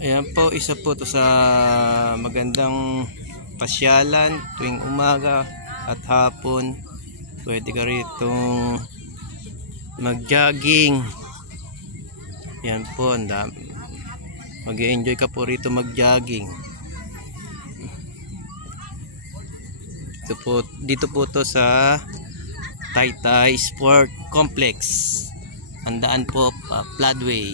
Ayan po, isa po to sa magandang pasyalan tuwing umaga at hapon. Pwede ka ritong mag-jogging. Yan po, ang dami. Mag-enjoy ka po rito mag-jogging. Dito po to sa Taytay Sport Complex. Handaan po, Floodway.